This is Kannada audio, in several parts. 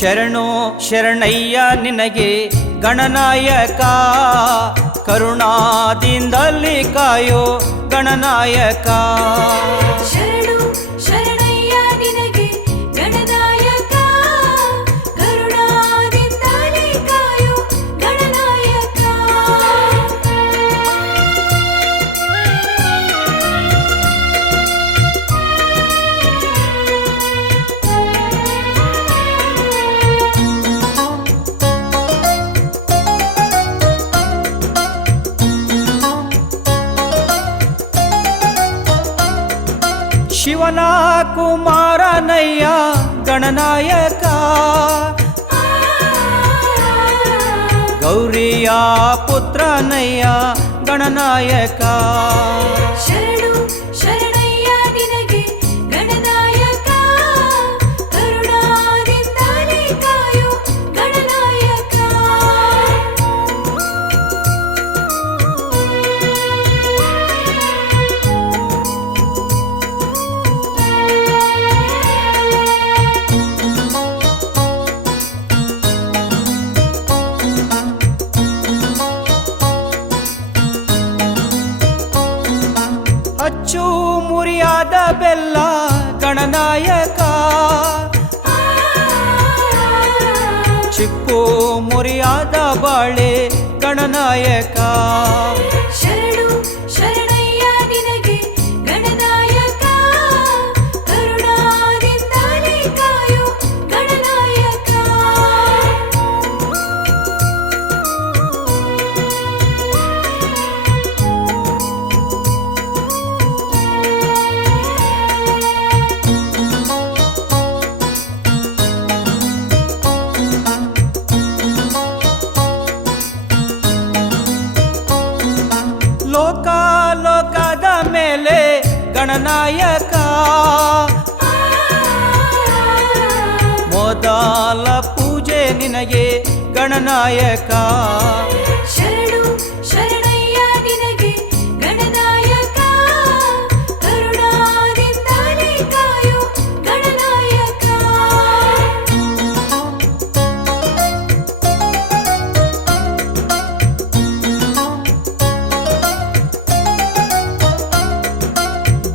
ಶರಣು ಶರಣಯ್ಯ ನಿನಗೆ ಗಣನಾಯಕ ಕರುಣಾದಿಂದಲ್ಲಿ ಕಾಯೋ ಗಣನಾಯಕ. శివన కుమారనయ్యా గణనాయక. గౌరీయా పుత్రనయ్యా గణనాయక. ಅಚ್ಚು ಮುರಿಯಾದ ಬೆಲ್ಲ ಗಣನಾಯಕ. ಚಿಕ್ಕು ಮುರಿಯಾದ ಬಾಳೆ ಗಣನಾಯಕ. ಗಣನಾಯಕ ಮೊದಲ ಪೂಜೆ ನಿನಗೆ ಗಣನಾಯಕ.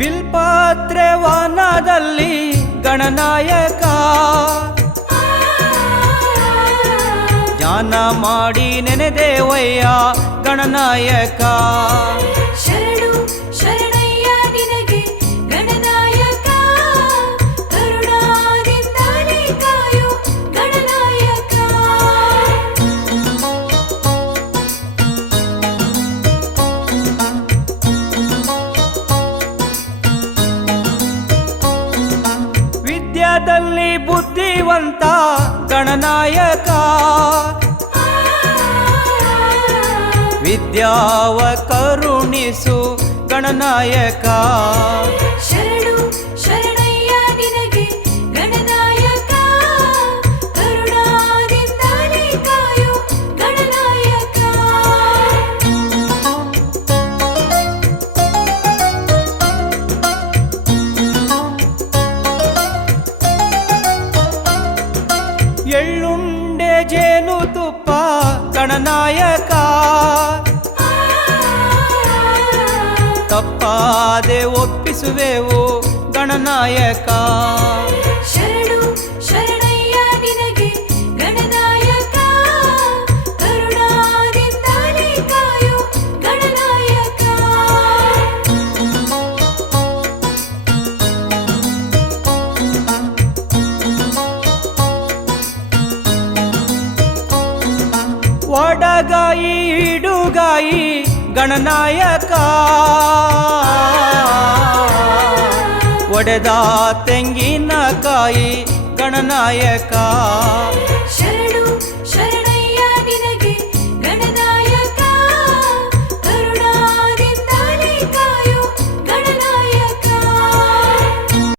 ಬಿಲ್ಪಾತ್ರೆ ವಾನದಲ್ಲಿ ಗಣನಾಯಕ. ಜ್ಞಾನ ಮಾಡಿ ನೆನೆದೇವಯ್ಯ ಗಣನಾಯಕ. ವಿದ್ಯಾದಲ್ಲಿ ಬುದ್ಧಿವಂತ ಗಣನಾಯಕ. ವಿದ್ಯಾವ ಕರುಣಿಸು ಗಣನಾಯಕ. ಎಳ್ಳುಂಡೆ ಜೇನು ತುಪ್ಪ ಗಣನಾಯಕ. ತಪ್ಪಾದೆ ಒಪ್ಪಿಸುವೆವು ಗಣನಾಯಕ. ವಡಗಾಯಿ ಇಡುಗಾಯಿ ಗಣನಾಯಕ. ಒಡೆದ ತೆಂಗಿನಕಾಯಿ ಗಣನಾಯಕ.